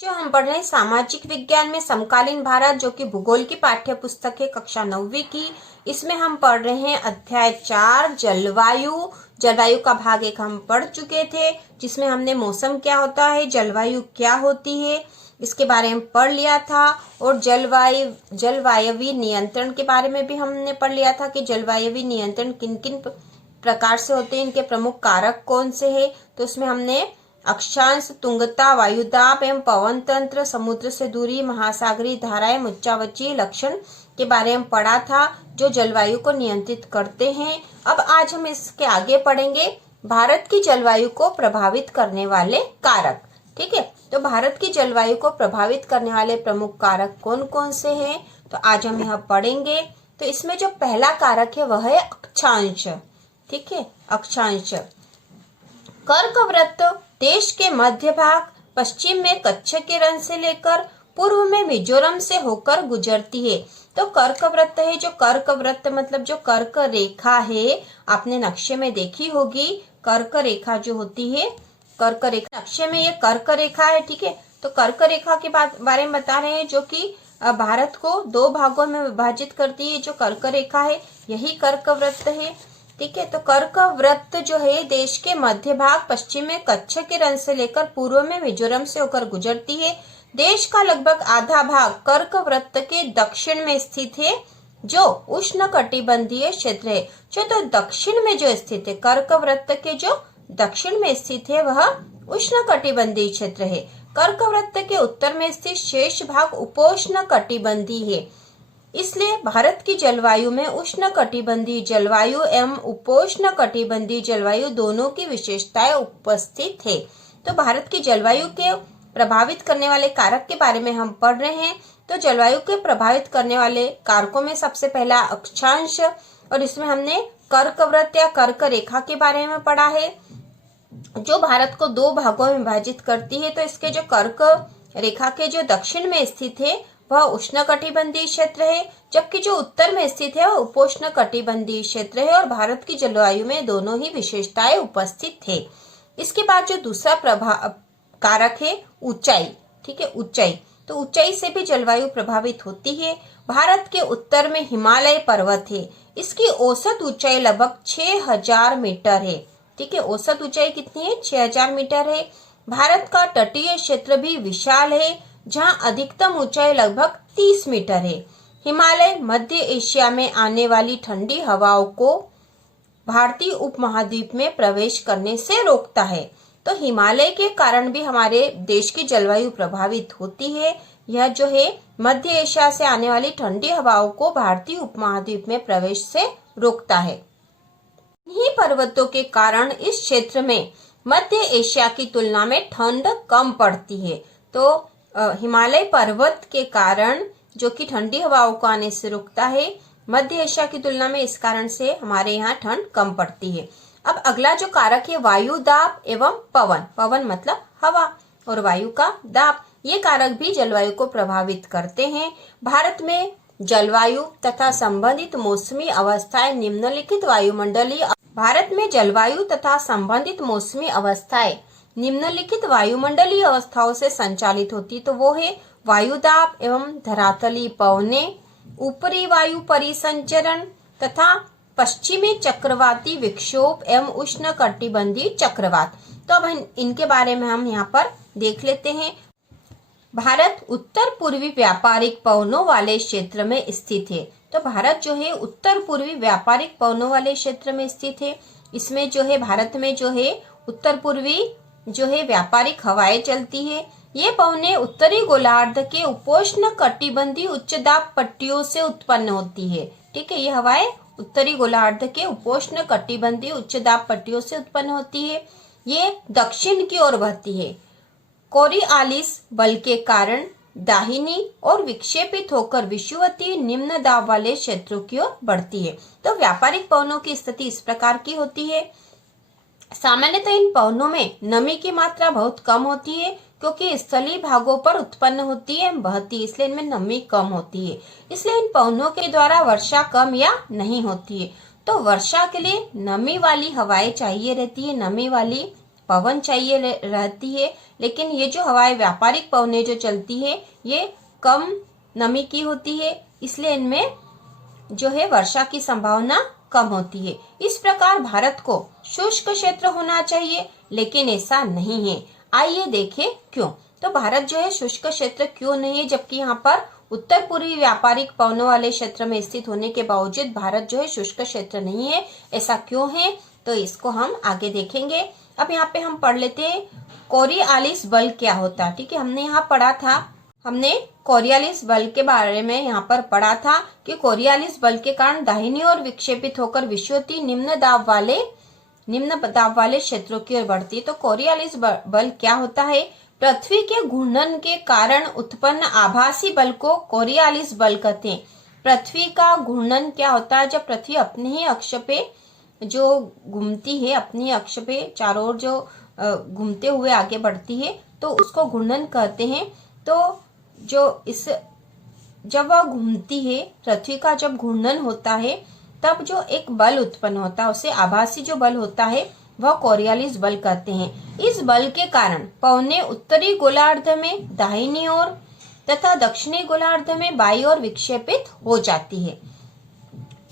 जो हम पढ़ रहे हैं सामाजिक विज्ञान में समकालीन भारत, जो कि भूगोल की पाठ्य पुस्तक है कक्षा 9वीं की। इसमें हम पढ़ रहे हैं अध्याय 4 जलवायु। जलवायु का भाग 1 हम पढ़ चुके थे, जिसमें हमने मौसम क्या होता है, जलवायु क्या होती है, इसके बारे में पढ़ लिया था। और जलवायवीय नियंत्रण के बारे में भी हमने पढ़ लिया था कि जलवायवीय नियंत्रण किन किन प्रकार से होते हैं, इनके प्रमुख कारक कौन से हैं। तो उसमें हमने अक्षांश, तुंगता, वायुदाब एवं पवन तंत्र, समुद्र से दूरी, महासागरीय धाराएं, मुच्चावचीय लक्षण के बारे में पढ़ा था, जो जलवायु को नियंत्रित करते हैं। अब आज हम इसके आगे पढ़ेंगे भारत की जलवायु को प्रभावित करने वाले कारक। ठीक है, तो भारत की जलवायु को प्रभावित करने वाले प्रमुख कारक कौन कौन से हैं, तो आज हम यहाँ पढ़ेंगे। तो इसमें जो पहला कारक है वह है अक्षांश। ठीक है, अक्षांश। कर्कवृत्त देश के मध्य भाग, पश्चिम में कच्छ के रण से लेकर पूर्व में मिजोरम से होकर गुजरती है। तो कर्कवृत्त है, जो कर्कवृत्त मतलब जो कर्क रेखा है, आपने नक्शे में देखी होगी। कर्क रेखा जो होती है, कर्क रेखा नक्शे में ये कर्क रेखा है। ठीक है, तो कर्क रेखा के बारे में बता रहे हैं, जो कि भारत को 2 भागों में विभाजित करती है। जो कर्क रेखा है यही कर्कवृत्त है। ठीक है, तो कर्कवृत्त जो है देश के मध्य भाग, पश्चिम में कच्छ के रण से लेकर पूर्व में मिजोरम से होकर गुजरती है। देश का लगभग आधा भाग कर्कवृत्त के दक्षिण में स्थित है, जो उष्णकटिबंधीय क्षेत्र है। जो तो दक्षिण में जो स्थित है, कर्कवृत्त के जो दक्षिण में स्थित है वह उष्णकटिबंधीय क्षेत्र है। कर्कवृत्त के उत्तर में स्थित शेष भाग उपोष्णकटिबंधीय है। इसलिए भारत की जलवायु में उष्णकटिबंधीय जलवायु एवं उपोष्णकटिबंधीय जलवायु दोनों की विशेषताएं उपस्थित है। तो भारत की जलवायु के प्रभावित करने वाले कारक के बारे में हम पढ़ रहे हैं। तो जलवायु के प्रभावित करने वाले कारकों में सबसे पहला अक्षांश, और इसमें हमने कर्कवृत्त या कर्क रेखा के बारे में पढ़ा है, जो भारत को 2 भागों में विभाजित करती है। तो इसके जो कर्क रेखा के जो दक्षिण में स्थित है वह उष्णकटिबंधीय क्षेत्र है, जबकि जो उत्तर में स्थित है वह उपोष्णकटिबंधीय क्षेत्र है। और भारत की जलवायु में दोनों ही विशेषताएं उपस्थित है। इसके बाद जो दूसरा कारक है ऊंचाई। ठीक है, ऊंचाई। तो ऊंचाई से भी जलवायु प्रभावित होती है। भारत के उत्तर में हिमालय पर्वत है। इसकी औसत ऊंचाई लगभग 6000 मीटर है। ठीक है, औसत ऊंचाई कितनी है, 6000 मीटर है। भारत का तटीय क्षेत्र भी विशाल है, जहां अधिकतम ऊंचाई लगभग 30 मीटर है। हिमालय मध्य एशिया में आने वाली ठंडी हवाओं को भारतीय उपमहाद्वीप में प्रवेश करने से रोकता है। तो हिमालय के कारण भी हमारे देश की जलवायु प्रभावित होती है। यह जो है मध्य एशिया से आने वाली ठंडी हवाओं को भारतीय उपमहाद्वीप में प्रवेश से रोकता है। इन्हीं पर्वतों के कारण इस क्षेत्र में मध्य एशिया की तुलना में ठंड कम पड़ती है। तो हिमालय पर्वत के कारण जो कि ठंडी हवाओं को आने से रोकता है, मध्य एशिया की तुलना में इस कारण से हमारे यहाँ ठंड कम पड़ती है। अब अगला जो कारक है वायु दाब एवं पवन। पवन मतलब हवा और वायु का दाब, ये कारक भी जलवायु को प्रभावित करते हैं। भारत में जलवायु तथा संबंधित मौसमी अवस्थाएं निम्नलिखित वायुमंडलीय भारत में जलवायु तथा संबंधित मौसमी अवस्थाएं निम्नलिखित वायुमंडलीय अवस्थाओं से संचालित होती। तो वो है वायुदाब एवं धरातली पवनें, ऊपरी वायु परिसंचरण तथा पश्चिमी चक्रवाती विक्षोभ एवं उष्णकटिबंधीय चक्रवात। तो अब इनके बारे में हम यहाँ पर देख लेते हैं। भारत उत्तर पूर्वी व्यापारिक पवनों वाले क्षेत्र में स्थित है। तो भारत जो है उत्तर पूर्वी व्यापारिक पवनों वाले क्षेत्र में स्थित है। इसमें जो है भारत में जो है उत्तर पूर्वी जो है व्यापारिक हवाएं चलती है। ये पवनें उत्तरी गोलार्ध के उपोष्ण कटिबंधीय उच्च दाब पट्टियों से उत्पन्न होती है। ठीक है, ये हवाएं उत्तरी गोलार्ध के उपोष्ण कटिबंधीय उच्च दाब पट्टियों से उत्पन्न होती है। ये दक्षिण की ओर बहती है। कोरियालिस बल के कारण दाहिनी और विक्षेपित होकर विषुवतीय निम्न दाब वाले क्षेत्रों की ओर बढ़ती है। तो व्यापारिक पवनों की स्थिति इस प्रकार की होती है। सामान्यतः इन पवनों में नमी की मात्रा बहुत कम होती है, क्योंकि स्थलीय भागों पर उत्पन्न होती है, बहती है, इसलिए इनमें नमी कम होती है। इसलिए इन पवनों के द्वारा वर्षा कम या नहीं होती है। तो वर्षा के लिए नमी वाली हवाएं चाहिए रहती है, नमी वाली पवन चाहिए रहती है, लेकिन ये जो हवाएं व्यापारिक पवनें जो चलती है ये कम नमी की होती है, इसलिए इनमें जो है वर्षा की संभावना कम होती है। इस प्रकार भारत को शुष्क क्षेत्र होना चाहिए, लेकिन ऐसा नहीं है। आइए देखें क्यों। तो भारत जो है शुष्क क्षेत्र क्यों नहीं है, जबकि यहाँ पर उत्तर पूर्वी व्यापारिक पवनों वाले क्षेत्र में स्थित होने के बावजूद भारत जो है शुष्क क्षेत्र नहीं है, ऐसा क्यों है? तो इसको हम आगे देखेंगे। अब यहाँ पे हम पढ़ लेते हैं कोरियालिस बल क्या होता है। ठीक है, हमने यहाँ पढ़ा था, हमने कोरियालिस बल के बारे में यहाँ पर पढ़ा था कि कोरियालिस बल के कारण दाहिनी ओर विक्षेपित होकर विषुवती निम्न दाब वाले क्षेत्रों की ओर बढ़ती है। तो कोरियालिस बल क्या होता है? पृथ्वी के घूर्णन के कारण उत्पन्न आभासी बल को कोरियालिस बल कहते हैं। पृथ्वी का घूर्णन क्या होता है? जब पृथ्वी अपने ही अक्ष पे जो घूमती है, अपनी अक्ष पे चारों ओर जो घूमते हुए आगे बढ़ती है, तो उसको घूर्णन कहते हैं। तो जब वह घूमती है, पृथ्वी का जब घूर्णन होता है, तब जो एक बल उत्पन्न होता है, उसे आभासी जो बल होता है वह कोरियालिस बल कहते हैं। इस बल के कारण पवनें उत्तरी गोलार्ध में दाहिनी ओर तथा दक्षिणी गोलार्ध में बाईं ओर विक्षेपित हो जाती है।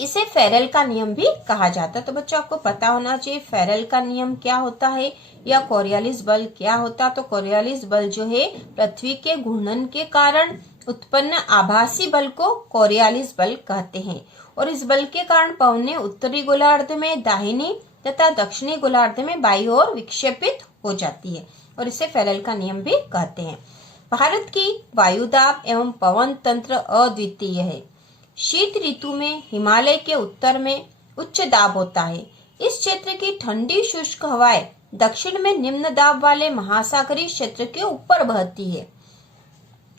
इसे फेरेल का नियम भी कहा जाता है। तो बच्चों आपको पता होना चाहिए फेरेल का नियम क्या होता है या कोरियालिस बल क्या होता है। तो कोरियालिस बल जो है पृथ्वी के घूर्णन के कारण उत्पन्न आभासी बल को कोरियालिस बल कहते हैं, और इस बल के कारण पवनें उत्तरी गोलार्ध में दाहिनी तथा दक्षिणी गोलार्ध में बाईं ओर विक्षेपित हो जाती है, और इसे फेरेल का नियम भी कहते हैं। भारत की वायुदाब एवं पवन तंत्र अद्वितीय है। शीत ऋतु में हिमालय के उत्तर में उच्च दाब होता है। इस क्षेत्र की ठंडी शुष्क हवाएं दक्षिण में निम्न दाब वाले महासागरीय क्षेत्र के ऊपर बहती है।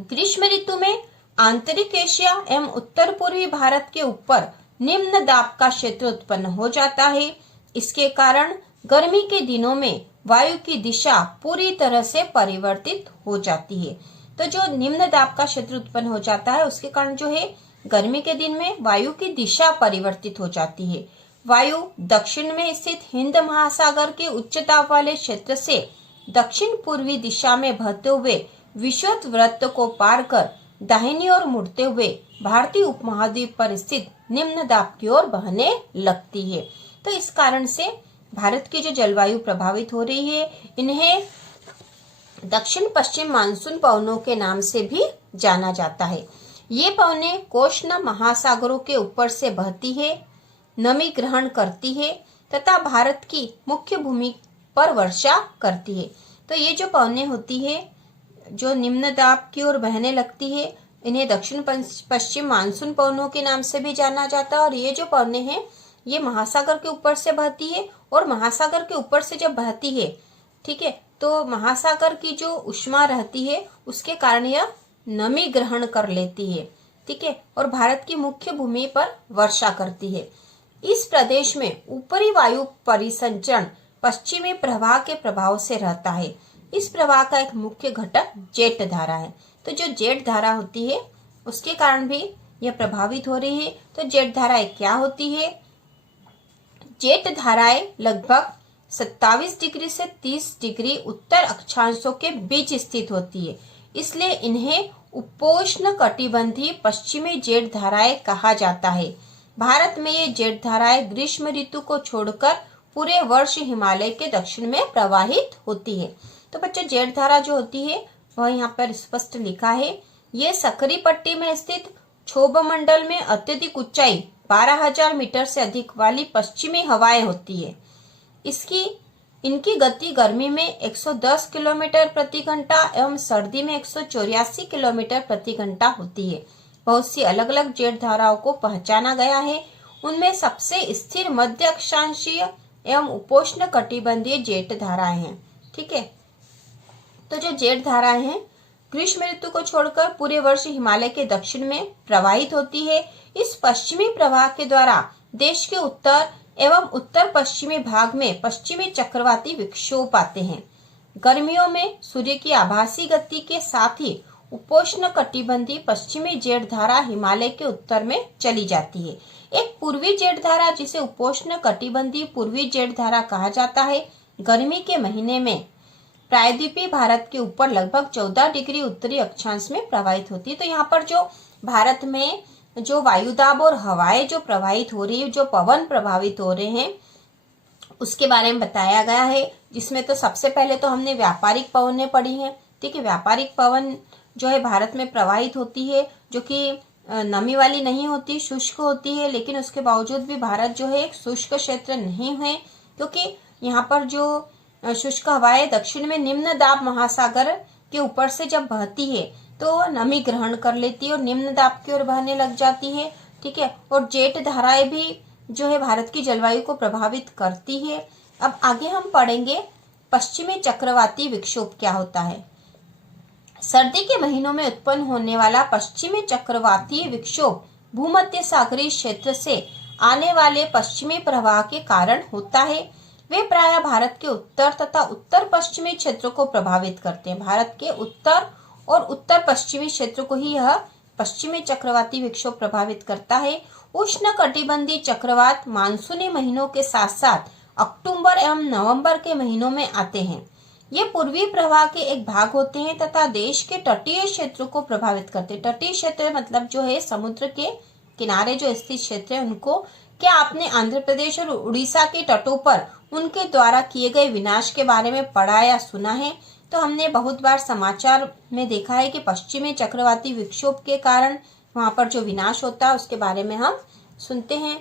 ग्रीष्म ऋतु में आंतरिक एशिया एवं उत्तर पूर्वी भारत के ऊपर निम्न दाब का क्षेत्र उत्पन्न हो जाता है। इसके कारण गर्मी के दिनों में वायु की दिशा पूरी तरह से परिवर्तित हो जाती है। तो जो निम्न दाब का क्षेत्र उत्पन्न हो जाता है, उसके कारण जो है गर्मी के दिन में वायु की दिशा परिवर्तित हो जाती है। वायु दक्षिण में स्थित हिंद महासागर के उच्च दाब वाले क्षेत्र से दक्षिण पूर्वी दिशा में बहते हुए विषुवत वृत्त को पार कर दाहिनी ओर मुड़ते हुए भारतीय उपमहाद्वीप पर स्थित निम्न दाब की ओर बहने लगती है। तो इस कारण से भारत की जो जलवायु प्रभावित हो रही है, इन्हें दक्षिण पश्चिम मानसून पवनों के नाम से भी जाना जाता है। ये पवनें कोष्ण महासागरों के ऊपर से बहती है, नमी ग्रहण करती है तथा भारत की मुख्य भूमि पर वर्षा करती है। तो ये जो पवनें होती है, जो निम्न दाब की ओर बहने लगती है, इन्हें दक्षिण पश्चिम मानसून पवनों के नाम से भी जाना जाता है। और ये जो पवनें हैं, ये महासागर के ऊपर से बहती है, और महासागर के ऊपर से जब बहती है, ठीक है, तो महासागर की जो उष्मा रहती है उसके कारण यह नमी ग्रहण कर लेती है, ठीक है, और भारत की मुख्य भूमि पर वर्षा करती है। इस प्रदेश में ऊपरी वायु परिसंचरण पश्चिमी प्रवाह के प्रभाव से रहता है। इस प्रवाह का एक मुख्य घटक जेट धारा है। तो जो जेट धारा होती है उसके कारण भी यह प्रभावित हो रही है। तो जेट धाराएं क्या होती है? जेट धाराएं लगभग 27 डिग्री से 30 डिग्री उत्तर अक्षांशों के बीच स्थित होती है, इसलिए इन्हें उपोष्ण कटिबंधीय पश्चिमी जेट धाराएं कहा जाता है। भारत में ये जेट धाराएं ग्रीष्म ऋतु को छोड़कर पूरे वर्ष हिमालय के दक्षिण में प्रवाहित होती है। तो बच्चों, जेट धारा जो होती है वह यहाँ पर स्पष्ट लिखा है। ये सकरी पट्टी में स्थित क्षोभ मंडल में अत्यधिक ऊंचाई 12,000 मीटर से अधिक वाली पश्चिमी हवाएं होती है। इनकी गति गर्मी में 110 किलोमीटर प्रति घंटा एवं सर्दी में 184 किलोमीटर प्रति घंटा होती है। बहुत सी अलग अलग जेट धाराओं को पहचाना गया है। उनमें सबसे स्थिर मध्य अक्षांशीय एवं उपोष्ण कटिबंधीय जेट धाराएं हैं, ठीक है। तो जो जेट धाराएं हैं ग्रीष्म ऋतु को छोड़कर पूरे वर्ष हिमालय के दक्षिण में प्रवाहित होती है। इस पश्चिमी प्रवाह के द्वारा देश के उत्तर एवं उत्तर पश्चिमी भाग में पश्चिमी चक्रवाती विक्षोभ आते हैं। गर्मियों में सूर्य की आभासी गति के साथ ही उपोष्ण कटिबंधीय पश्चिमी जेट धारा हिमालय के उत्तर में चली जाती है। एक पूर्वी जेट धारा, जिसे उपोष्ण कटिबंधीय पूर्वी जेट धारा कहा जाता है, गर्मी के महीने में प्रायद्वीपीय भारत के ऊपर लगभग 14 डिग्री उत्तरी अक्षांश में प्रवाहित होती है। तो यहाँ पर जो भारत में जो वायुदाब और हवाएं जो प्रवाहित हो रही है, जो पवन प्रभावित हो रहे हैं, उसके बारे में बताया गया है। जिसमें तो सबसे पहले तो हमने व्यापारिक पवनें पढ़ी हैं। ठीक है, व्यापारिक पवन जो है भारत में प्रवाहित होती है, जो कि नमी वाली नहीं होती, शुष्क होती है। लेकिन उसके बावजूद भी भारत जो है एक शुष्क क्षेत्र नहीं है, क्योंकि यहाँ पर जो शुष्क हवाएं दक्षिण में निम्न दाब महासागर के ऊपर से जब बहती है तो नमी ग्रहण कर लेती है और निम्न दाब की ओर बहने लग जाती है। ठीक है, और जेट धाराएं भी जो है भारत की जलवायु को प्रभावित करती है। अब आगे हम पढ़ेंगे पश्चिमी चक्रवाती विक्षोभ क्या होता है। सर्दी के महीनों में उत्पन्न होने वाला पश्चिमी चक्रवाती विक्षोभ भूमध्य सागरीय क्षेत्र से आने वाले पश्चिमी प्रवाह के कारण होता है। वे प्रायः भारत के उत्तर तथा उत्तर पश्चिमी क्षेत्रों को प्रभावित करते हैं। भारत के उत्तर और उत्तर पश्चिमी क्षेत्र को ही यह पश्चिमी चक्रवाती विक्षोभ प्रभावित करता है। उष्ण कटिबंधीय चक्रवात मानसूनी महीनों के साथ साथ अक्टूबर एवं नवंबर के महीनों में आते हैं। ये पूर्वी प्रवाह के एक भाग होते हैं तथा देश के तटीय क्षेत्रों को प्रभावित करते हैं। तटीय क्षेत्र मतलब जो है समुद्र के किनारे जो स्थित क्षेत्र है उनको। क्या आपने आंध्र प्रदेश और उड़ीसा के तटों पर उनके द्वारा किए गए विनाश के बारे में पढ़ा या सुना है? तो हमने बहुत बार समाचार में देखा है कि पश्चिमी चक्रवाती विक्षोभ के कारण वहां पर जो विनाश होता है उसके बारे में हम सुनते हैं।